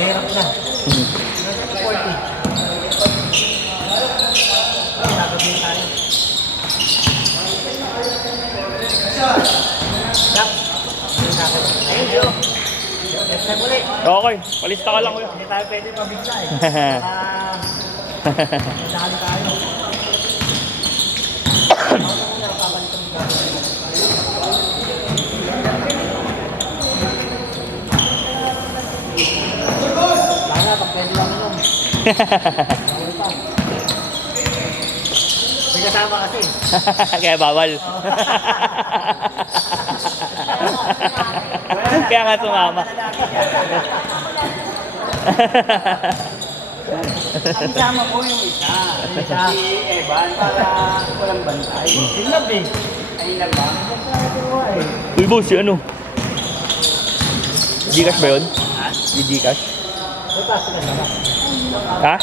Mahirap na. 40. Nagagawin tayo. Thank you. Next time ulit. Okay, palista ka lang kuya. Hindi tayo pwede mabigla eh. Nadali tayo. Lala, pag pwede lang yun. May kasama kasi. Kaya bawal. Kaya nga sumama. Ang sama ko yung isa. Si Evan para walang bantay. Sinlab eh. Ay lang ba? Uy boss, si ano? Gcash ba yun? Di Gcash? Butas ka na ba? Ha?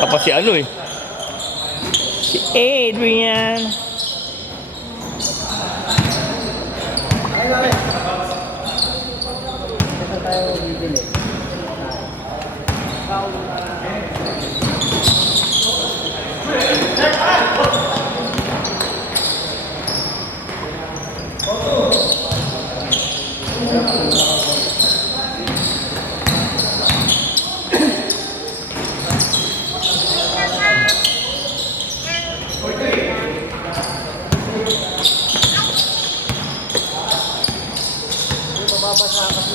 Tapos si ano eh. Si Adrian. Ito tayo bibili. Mababasa kasi.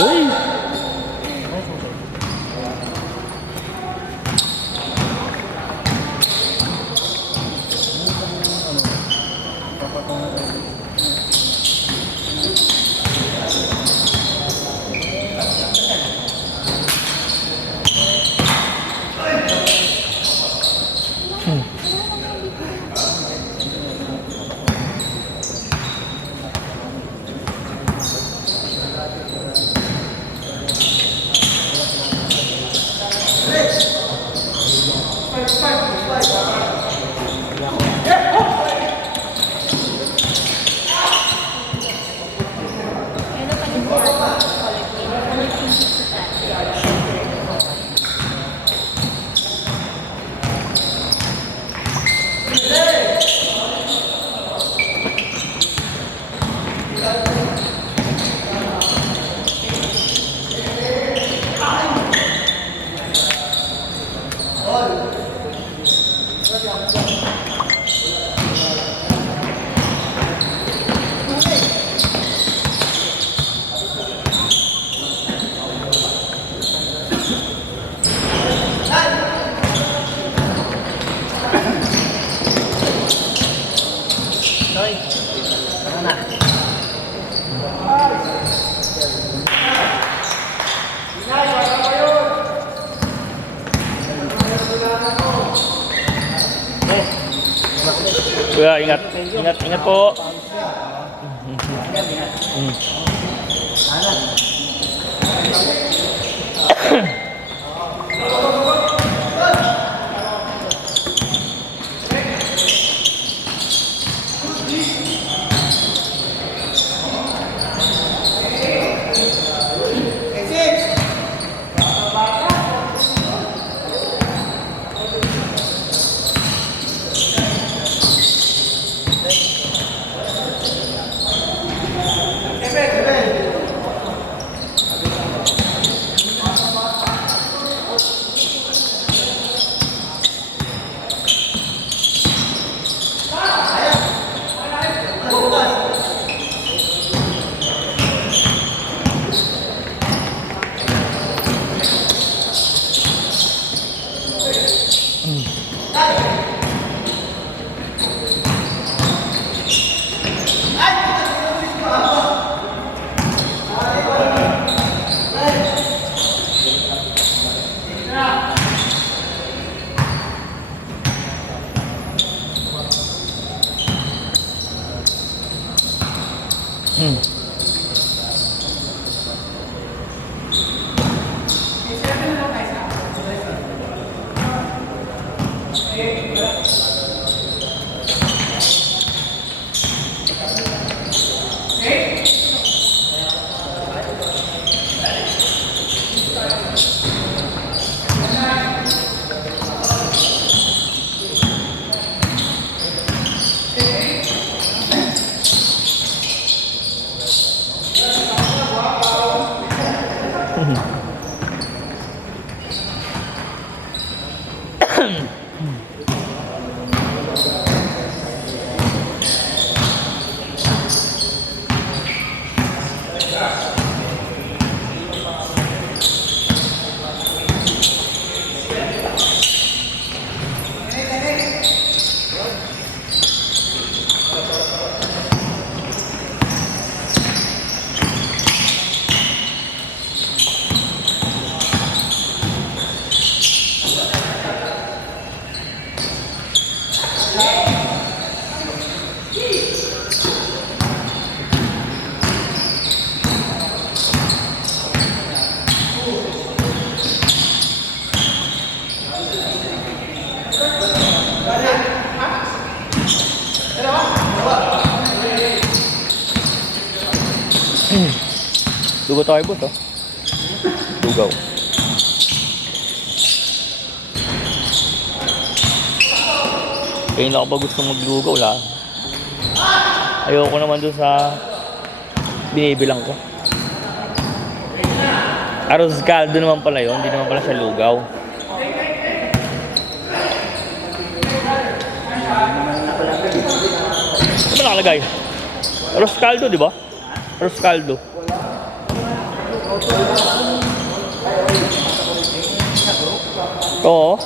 Uy! Kuya, ingat. Ingat, ingat po. yan. Mm. Sana. Mm. Lugaw tayo, boss, oh. Lugaw. Kaya na ako ba gusto maglugaw lang. Ayoko naman doon sa binibilang ko. Arroz caldo naman pala yun, hindi naman pala siya lugaw. Ano ba nakalagay? Arroz caldo, di ba? Arroz caldo. Oo.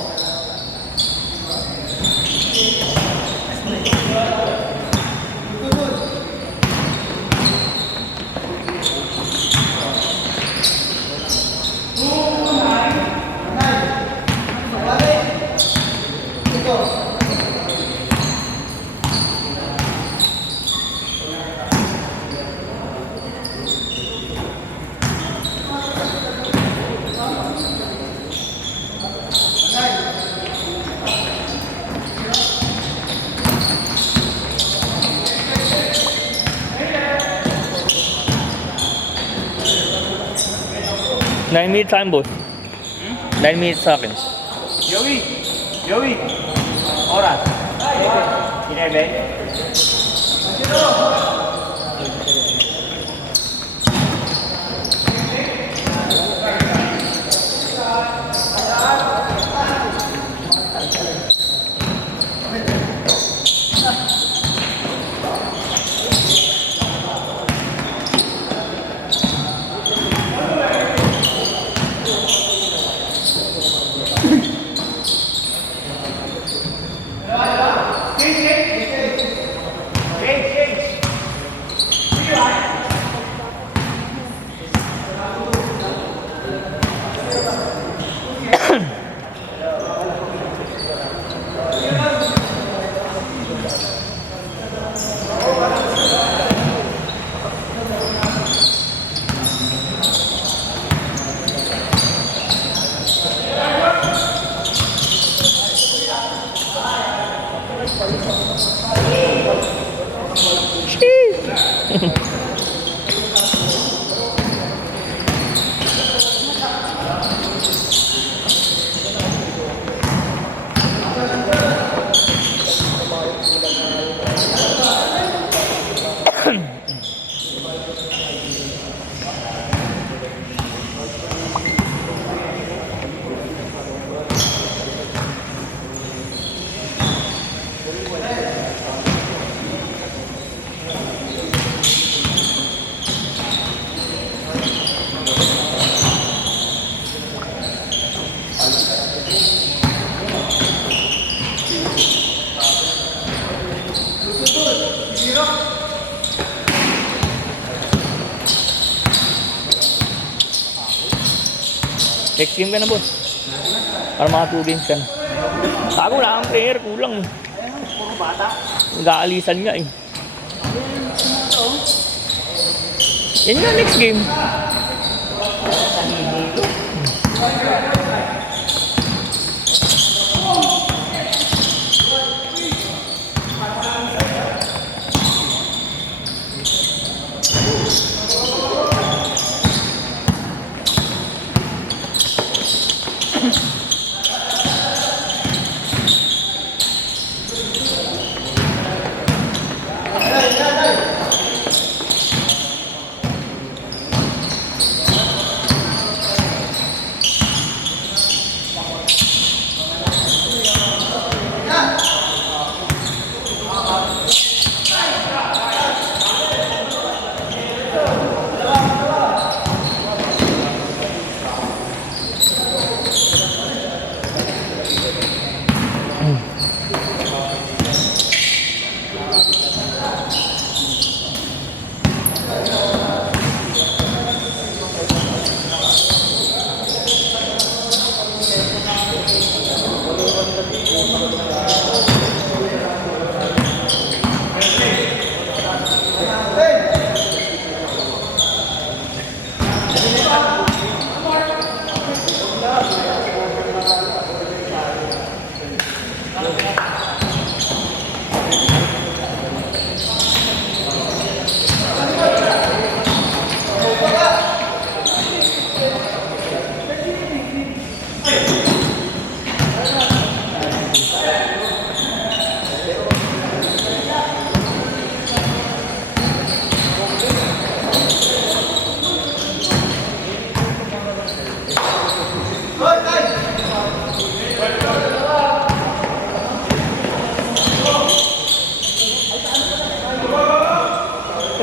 Nine minutes sa akin, boss. 9 minutes sa akin. Joey! Joey! Oras. 11. Next game ka na, boss. Para mga 2 games ka na. Ako wala kang player, kulang. Puro bata. Nag-aalisan nga eh. Yan nga, next game.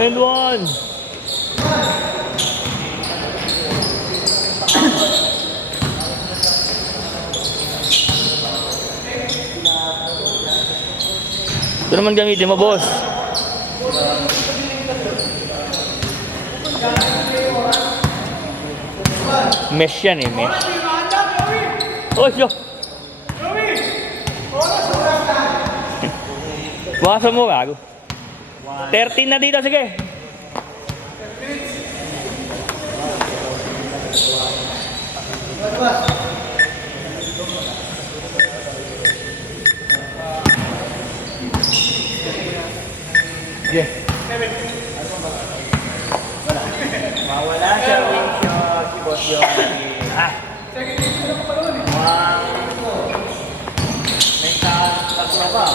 And 1. Ito naman gamitin mo, boss. Mesh yan eh, mesh. Oh, yo. Bukasan mo, gago. 13 na dito, sige. Yeah. Mawala siya si Boss Yogi. May tatlo ba?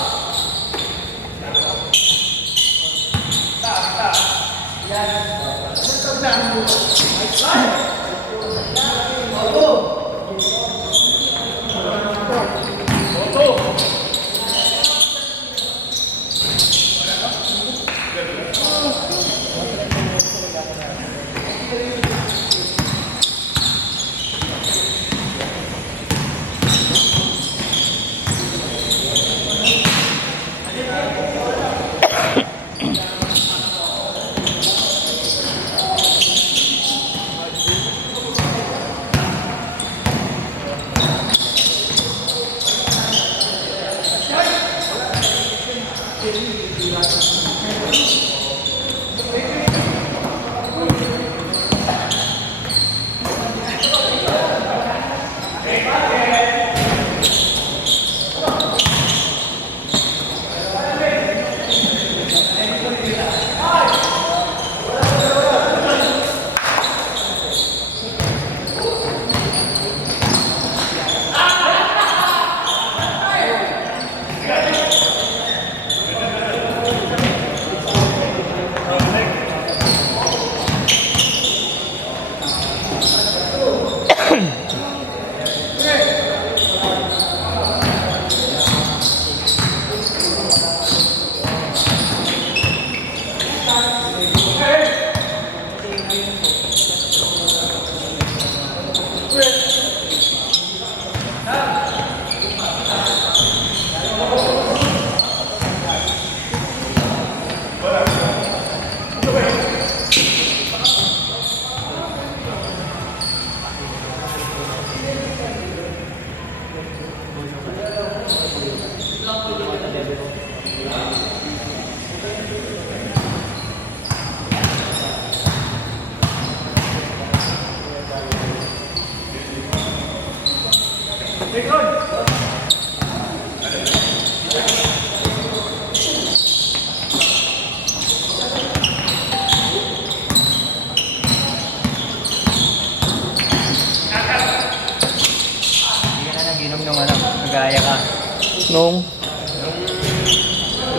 Nung,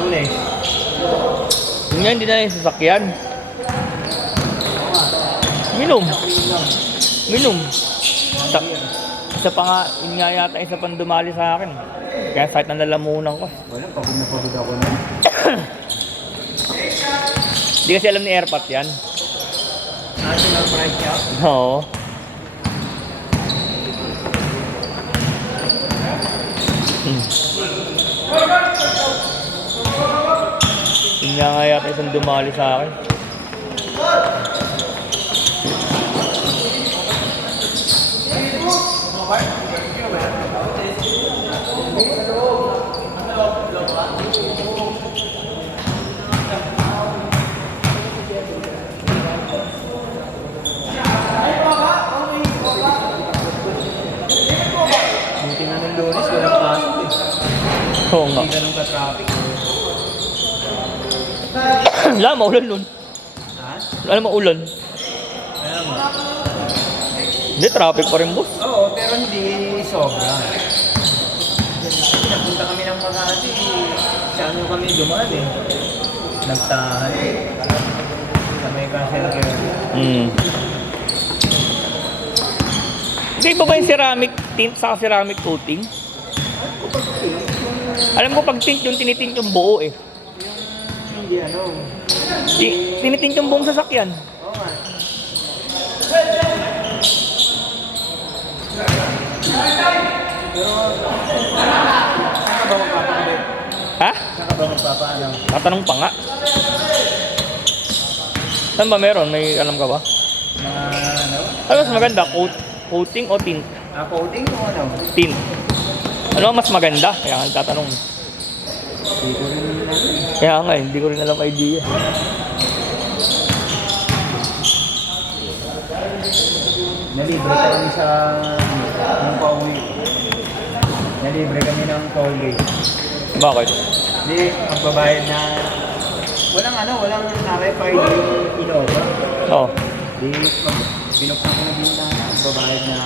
Lunes. yun nga, hindi na yung sasakyan. Minom. Minom. Isa pa nga, yun nga yata isa pang dumali sa akin. Kaya kahit nalalamunan ko. Wala, pagod na pagod ako na. Hindi kasi alam ni Airpat yan. National price niya? Oo. Yun nga yata isang dumali sa akin. Buti na ng Lunes, walang pasok eh. Oo nga. Hindi ganun ka-traffic. Wala, maulan nun. Ha? Wala maulan. Alam mo? Hindi, traffic pa rin, boss. Oo, pero hindi sobra. Napunta kami ng Makati, sa ano kami dumaan eh. Nagtahan eh. Sa may Castle Quezon. Hindi ba yung ceramic tint sa ceramic coating? Alam ko pag tint yung tinitint yung buo eh. Hindi ano. Tinitint yung buong sasakyan. Oo nga. Pero, saan ka ba magpapakabit? Ha? Saan ka ba magpapaano? Tatanong pa nga. Saan ba meron? May alam ka ba? Mga ano? Ano mas maganda? Coating o tint? Coating o ano? Tint. Ano ang mas maganda? Kaya nga tatanong. Hindi ko rin alam eh. Kaya nga, hindi ko rin alam idea. Nalibre kami sa ng pauwi. Nalibre kami ng toll gate. Bakit? Hindi, magbabayad na walang RFID yung Innova. Oo. Di, binuksan ko na din na magbabayad na.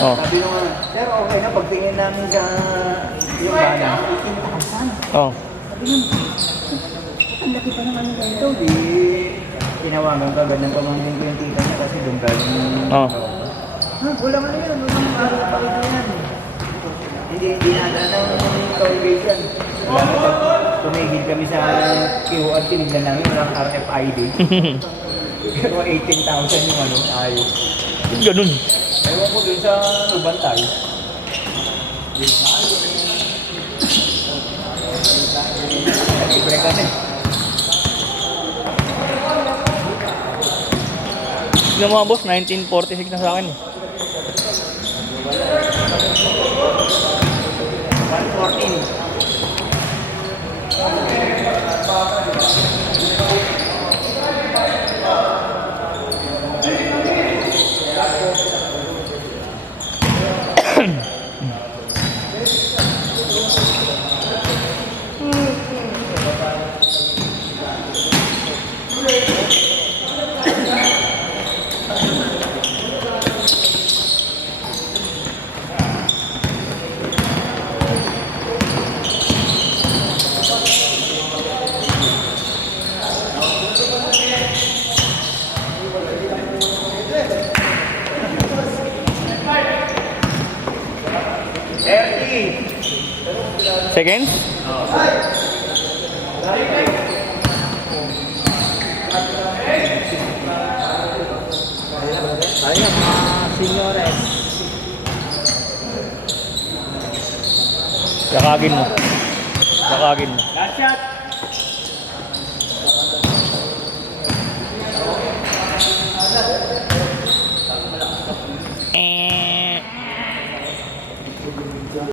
Oh. Sabi nung sir, okay na, pagtingin namin sa yung bana, 18,000. Oo. Sabi nung, ang laki pa ng ano ganito. Di, tinawagan ka, ganyan pamangkin ko yung tita niya kasi doon galing. Oo. Walang ano yan, walang RFID yan. Hindi nada ng toll gate yan. Wala na pag tumigil kami sa QR, tinignan namin, walang RFID. Pero 18,000 yung ano, ayos. Ganun. Ewan ko dun sa Bantay. Libre kasi. Yung mga boss, 1946 na sa akin eh. 114. Seconds? Ayun, mga seniores. Yakagin mo. Yakagin mo. Last shot.